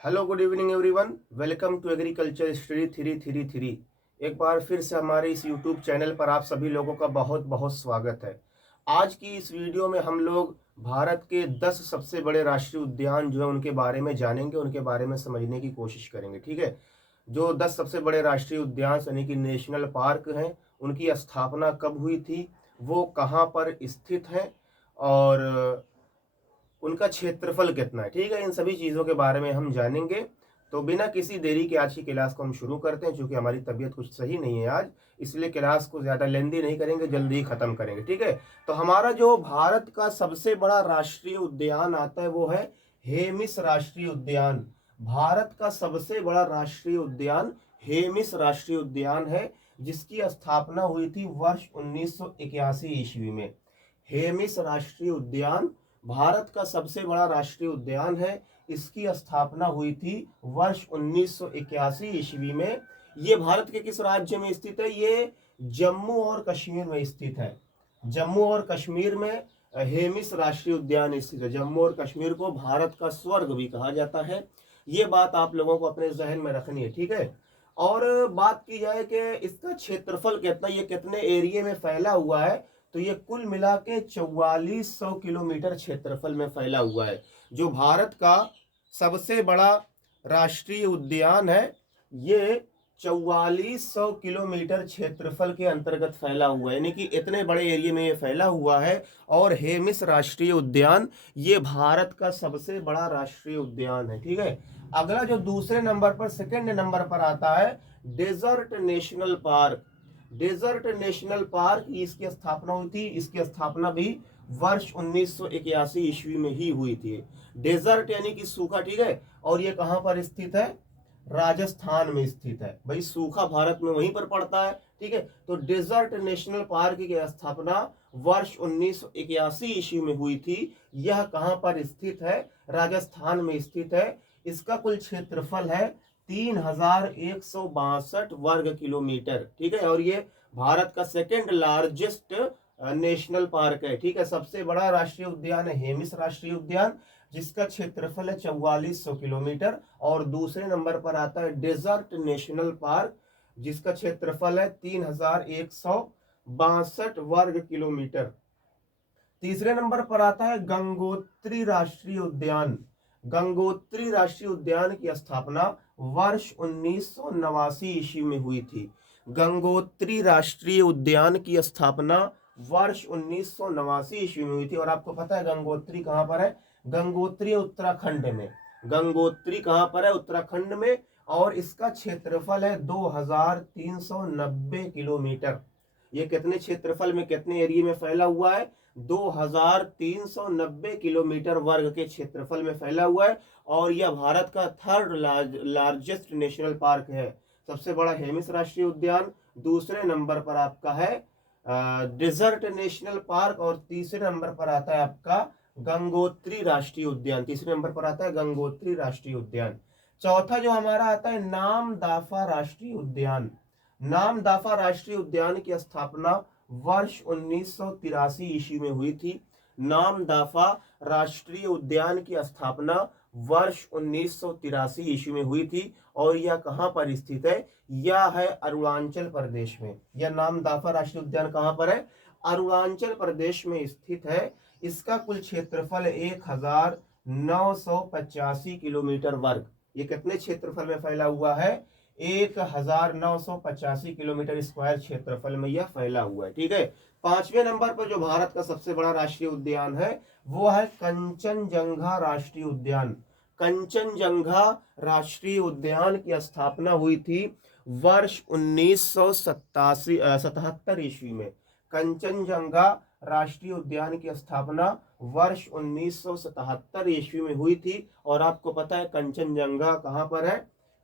Hello good evening everyone. Welcome to agriculture study 333। एक बार फिर से हमारे इस यूट्यूब चैनल पर आप सभी लोगों का बहुत बहुत स्वागत है। आज की इस वीडियो में हम लोग भारत के 10 सबसे बड़े राष्ट्रीय उद्यान जो है उनके बारे में जानेंगे, उनके बारे में समझने की कोशिश करेंगे। ठीक है, जो 10 सबसे बड़े राष्ट्रीय उद्यान यानी कि नेशनल पार्क हैं, उनकी स्थापना कब हुई थी, वो कहाँ पर स्थित हैं और उनका क्षेत्रफल कितना है। ठीक है, इन सभी चीज़ों के बारे में हम जानेंगे। तो बिना किसी देरी के आज की क्लास को हम शुरू करते हैं। चूंकि हमारी तबीयत कुछ सही नहीं है आज, इसलिए क्लास को ज़्यादा लेंदी नहीं करेंगे, जल्दी ही ख़त्म करेंगे। ठीक है, तो हमारा जो भारत का सबसे बड़ा राष्ट्रीय उद्यान आता है वो है हेमिस राष्ट्रीय उद्यान। भारत का सबसे बड़ा राष्ट्रीय उद्यान हेमिस राष्ट्रीय उद्यान है, जिसकी स्थापना हुई थी वर्ष 1981 ईस्वी में। हेमिस राष्ट्रीय उद्यान भारत का सबसे बड़ा राष्ट्रीय उद्यान है। इसकी स्थापना हुई थी वर्ष 1981 ईस्वी में। ये भारत के किस राज्य में स्थित है? ये जम्मू और कश्मीर में स्थित है। जम्मू और कश्मीर में हेमिस राष्ट्रीय उद्यान स्थित है। जम्मू और कश्मीर को भारत का स्वर्ग भी कहा जाता है। ये बात आप लोगों को अपने जहन में रखनी है। ठीक है, और बात की जाए कि इसका क्षेत्रफल कितना, ये कितने एरिया में फैला हुआ है, तो ये कुल मिला के 4400 किलोमीटर क्षेत्रफल में फैला हुआ है। जो भारत का सबसे बड़ा राष्ट्रीय उद्यान है, ये 4400 किलोमीटर क्षेत्रफल के अंतर्गत फैला हुआ है, यानी कि इतने बड़े एरिया में ये फैला हुआ है। और हेमिस राष्ट्रीय उद्यान ये भारत का सबसे बड़ा राष्ट्रीय उद्यान है। ठीक है, अगला जो दूसरे नंबर पर, सेकंड नंबर पर आता है desert national park. Desert national park इसकी स्थापना हुई थी। इसकी स्थापना भी वर्ष 1981 ईस्वी में ही हुई थी। डेजर्ट यानी कि सूखा। ठीक है, और ये कहां पर स्थित है? राजस्थान में स्थित है। भाई सूखा भारत में वहीं पर पड़ता है। ठीक है, तो डेजर्ट नेशनल पार्क की स्थापना वर्ष 1981 ईस्वी में हुई थी। यह कहां पर स्थित है? राजस्थान में स्थित है। इसका कुल क्षेत्रफल है 3162 वर्ग किलोमीटर। ठीक है, और ये भारत का सेकेंड लार्जेस्ट नेशनल पार्क है। ठीक है, सबसे बड़ा राष्ट्रीय उद्यान है हेमिस राष्ट्रीय उद्यान, जिसका क्षेत्रफल है 4400 किलोमीटर। और दूसरे नंबर पर आता है डेजर्ट नेशनल पार्क, जिसका क्षेत्रफल है 3162 वर्ग किलोमीटर। तीसरे नंबर पर आता है गंगोत्री राष्ट्रीय उद्यान। गंगोत्री राष्ट्रीय उद्यान की स्थापना वर्ष 1989 ईस्वी में हुई थी। गंगोत्री राष्ट्रीय उद्यान की स्थापना वर्ष 1989 ईस्वी में हुई थी। और आपको पता है गंगोत्री कहां पर है? गंगोत्री उत्तराखंड में। गंगोत्री कहां पर है? उत्तराखंड में। और इसका क्षेत्रफल है 2390 किलोमीटर। ये कितने क्षेत्रफल में, कितने एरिया में फैला हुआ है? 2390 किलोमीटर वर्ग के क्षेत्रफल में फैला हुआ है। और यह भारत का थर्ड लार्जेस्ट नेशनल पार्क है। सबसे बड़ा हेमिस राष्ट्रीय उद्यान, दूसरे नंबर पर आपका है डेजर्ट नेशनल पार्क, और तीसरे नंबर पर आता है आपका गंगोत्री राष्ट्रीय उद्यान। तीसरे नंबर पर आता है गंगोत्री राष्ट्रीय उद्यान। चौथा जो हमारा आता है नामदाफा राष्ट्रीय उद्यान। नामदाफा राष्ट्रीय उद्यान की स्थापना वर्ष 1983 ईस्वी में हुई थी। नामदाफा राष्ट्रीय उद्यान की स्थापना वर्ष 1983 ईस्वी में हुई थी। और यह कहां पर स्थित है? यह है अरुणाचल प्रदेश में। यह नामदाफा राष्ट्रीय उद्यान कहां पर है? अरुणाचल प्रदेश में स्थित है। इसका कुल क्षेत्रफल 1985 किलोमीटर वर्ग। ये कितने क्षेत्रफल में फैला हुआ है? 1985 किलोमीटर स्क्वायर क्षेत्रफल में यह फैला हुआ है। ठीक है, पांचवें नंबर पर जो भारत का सबसे बड़ा राष्ट्रीय उद्यान है वो है कंचनजंगा राष्ट्रीय उद्यान। कंचनजंगा राष्ट्रीय उद्यान की स्थापना हुई थी वर्ष 1977 ईस्वी में। कंचनजंगा राष्ट्रीय उद्यान की स्थापना वर्ष 1977 ईस्वी में हुई थी। और आपको पता है कंचनजंगा कहां पर है?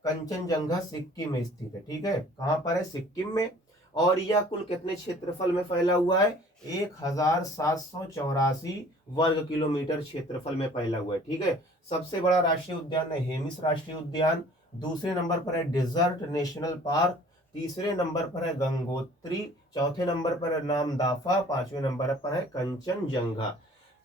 कंचनजंगा सिक्किम में स्थित है। ठीक है, कहां पर है? सिक्किम में। और यह कुल कितने क्षेत्रफल में फैला हुआ है? 1784 वर्ग किलोमीटर क्षेत्रफल में फैला हुआ है। ठीक है, सबसे बड़ा राष्ट्रीय उद्यान है हेमिस राष्ट्रीय उद्यान, दूसरे नंबर पर है डेजर्ट नेशनल पार्क, तीसरे नंबर पर है गंगोत्री, चौथे नंबर पर है नामदाफा, पांचवें नंबर पर है कंचनजंगा।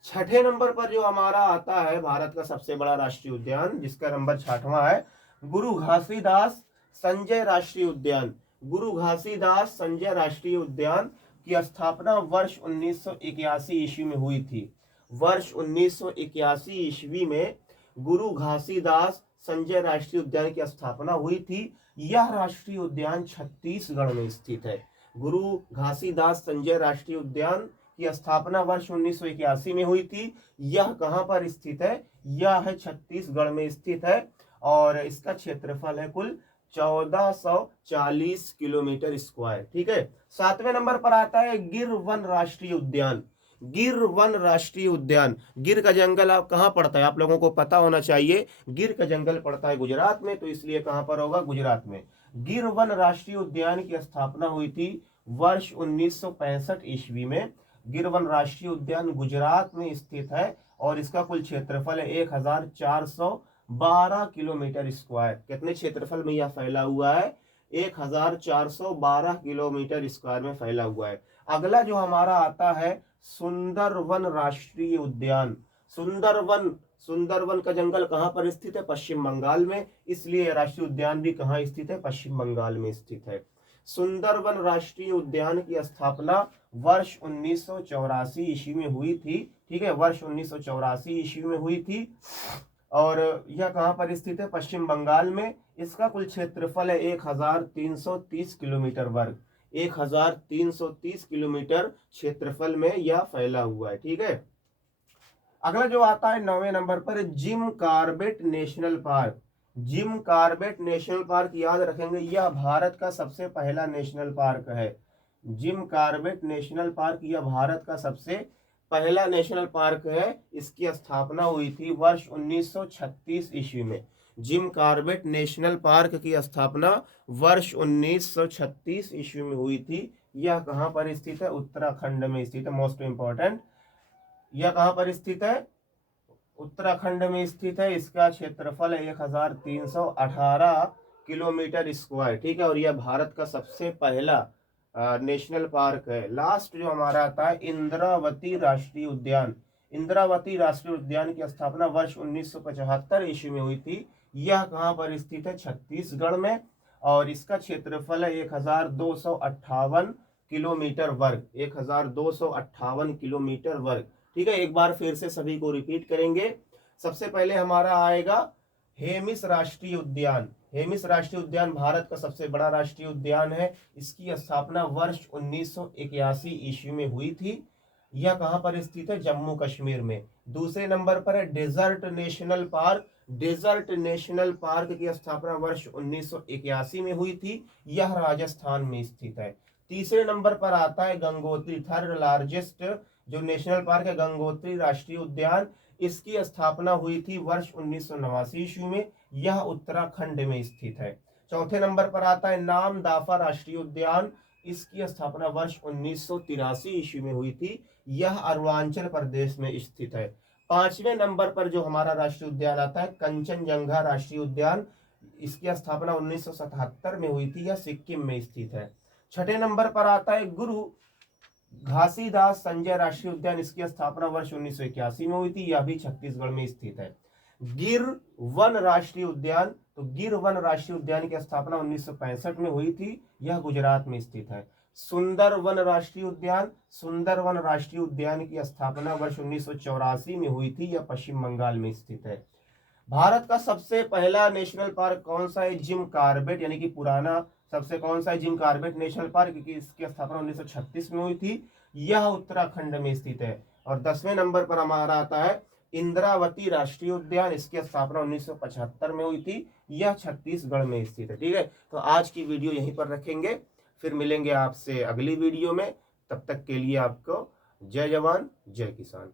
छठे नंबर पर जो हमारा आता है भारत का सबसे बड़ा राष्ट्रीय उद्यान, जिसका नंबर 6वां है, गुरु घासीदास संजय राष्ट्रीय उद्यान। गुरु घासीदास संजय राष्ट्रीय उद्यान की स्थापना वर्ष 1981 ईस्वी में हुई थी। वर्ष 1981 ईस्वी में गुरु घासीदास संजय राष्ट्रीय उद्यान की स्थापना हुई थी। यह राष्ट्रीय उद्यान छत्तीसगढ़ में स्थित है। गुरु घासीदास संजय राष्ट्रीय उद्यान की स्थापना वर्ष 1981 में हुई थी। यह कहां पर स्थित है? यह है छत्तीसगढ़ में स्थित है और इसका क्षेत्रफल है कुल 1440 किलोमीटर स्क्वायर। ठीक है। 7वें नंबर पर आता है गिर वन राष्ट्रीय उद्यान। गिर वन राष्ट्रीय उद्यान। गिर का जंगल आप कहाँ पड़ता है? आप लोगों को पता होना चाहिए। गिर का जंगल पड़ता है गुजरात में, तो इसलिए कहां पर होगा? गुजरात में। गिर वन राष्ट्रीय उद्यान की स्थापना हुई थी वर्ष 1965 ईस्वी में। गिर वन राष्ट्रीय उद्यान गुजरात में स्थित है और इसका कुल क्षेत्रफल है 1412 किलोमीटर स्क्वायर। कितने क्षेत्रफल में यह फैला हुआ है? 1412 किलोमीटर स्क्वायर में फैला हुआ है। अगला जो हमारा आता है सुंदरवन राष्ट्रीय उद्यान। सुंदरवन का जंगल कहां पर स्थित है? पश्चिम बंगाल में, इसलिए राष्ट्रीय उद्यान भी कहां स्थित है? पश्चिम बंगाल में स्थित है। सुंदरवन राष्ट्रीय उद्यान की स्थापना वर्ष 1984 ईस्वी में हुई थी। ठीक है, वर्ष 1984 ईस्वी में हुई थी और यह कहां पर स्थित है? पश्चिम बंगाल में। इसका कुल क्षेत्रफल है 1330 किलोमीटर वर्ग। 1330 किलोमीटर क्षेत्रफल में यह फैला हुआ है। ठीक है। अगला जो आता है 9वें नंबर पर Jim Corbett national park. Jim Corbett national park याद रखेंगे, यह भारत का सबसे पहला नेशनल पार्क है। जिम कॉर्बेट नेशनल पार्क यह भारत का सबसे पहला नेशनल पार्क है। इसकी स्थापना हुई थी वर्ष 1936 ईस्वी में। जिम कॉर्बेट नेशनल पार्क की स्थापना वर्ष 1936 ईस्वी में हुई थी। यह कहां पर स्थित है? उत्तराखंड में स्थित है। मोस्ट इंपॉर्टेंट, यह कहां पर स्थित है? उत्तराखंड में स्थित है। इसका क्षेत्रफल है 1318 किलोमीटर स्क्वायर। ठीक है, और यह भारत का सबसे पहला नेशनल पार्क है। लास्ट जो हमारा आता है इंद्रावती राष्ट्रीय उद्यान। इंद्रावती राष्ट्रीय उद्यान की स्थापना वर्ष 1975 ईस्वी में हुई थी। यह कहां पर स्थित है? छत्तीसगढ़ में और इसका क्षेत्रफल है 1258 किलोमीटर वर्ग। 1258 किलोमीटर वर्ग। ठीक है, एक बार फिर से सभी को रिपीट करेंगे। सबसे पहले हमारा आएगा हेमिस राष्ट्रीय उद्यान। हेमिस राष्ट्रीय उद्यान भारत का सबसे बड़ा राष्ट्रीय उद्यान है। इसकी स्थापना वर्ष 1981 ईस्वी में हुई थी। यह कहां पर स्थित है? जम्मू कश्मीर में। दूसरे नंबर पर है desert national park. Desert national park की स्थापना वर्ष 1981 में हुई थी। यह राजस्थान में स्थित है। तीसरे नंबर पर आता है गंगोत्री, थर्ड लार्जेस्ट जो नेशनल पार्क है गंगोत्री राष्ट्रीय उद्यान। इसकी स्थापना हुई थी वर्ष 1989 ईस्वी में। यह उत्तराखंड में स्थित है। चौथे नंबर पर आता है नामदाफा राष्ट्रीय उद्यान। इसकी स्थापना वर्ष 1983 ईस्वी में हुई थी। यह अरुणाचल प्रदेश में स्थित है। पांचवें नंबर पर जो हमारा राष्ट्रीय उद्यान आता है कंचनजंगा राष्ट्रीय उद्यान। इसकी स्थापना 1977 में हुई थी। यह सिक्किम में स्थित है। छठे नंबर पर आता है गुरु घासीदास संजय राष्ट्रीय उद्यान। इसकी स्थापना वर्ष 1981 में हुई थी। यह भी छत्तीसगढ़ में स्थित है। गिर वन राष्ट्रीय उद्यान, तो गिर वन राष्ट्रीय उद्यान की स्थापना 1965 में हुई थी। यह गुजरात में स्थित है। सुंदरवन राष्ट्रीय उद्यान, सुंदरवन राष्ट्रीय उद्यान की स्थापना वर्ष 1984 में हुई थी। यह पश्चिम बंगाल में स्थित है। भारत का सबसे पहला नेशनल पार्क कौन सा है? जिम कॉर्बेट, यानी कि पुराना सबसे कौन सा है? जिम कॉर्बेट नेशनल पार्क, क्योंकि इसकी स्थापना 1936 में हुई थी। यह उत्तराखंड में स्थित है। और 10वें नंबर पर हमारा आता है इंद्रावती राष्ट्रीय उद्यान। इसकी स्थापना 1975 में हुई थी। यह छत्तीसगढ़ में स्थित है। ठीक है, तो आज की वीडियो यहीं पर रखेंगे, फिर मिलेंगे आपसे अगली वीडियो में। तब तक के लिए आपको जय जवान जय किसान।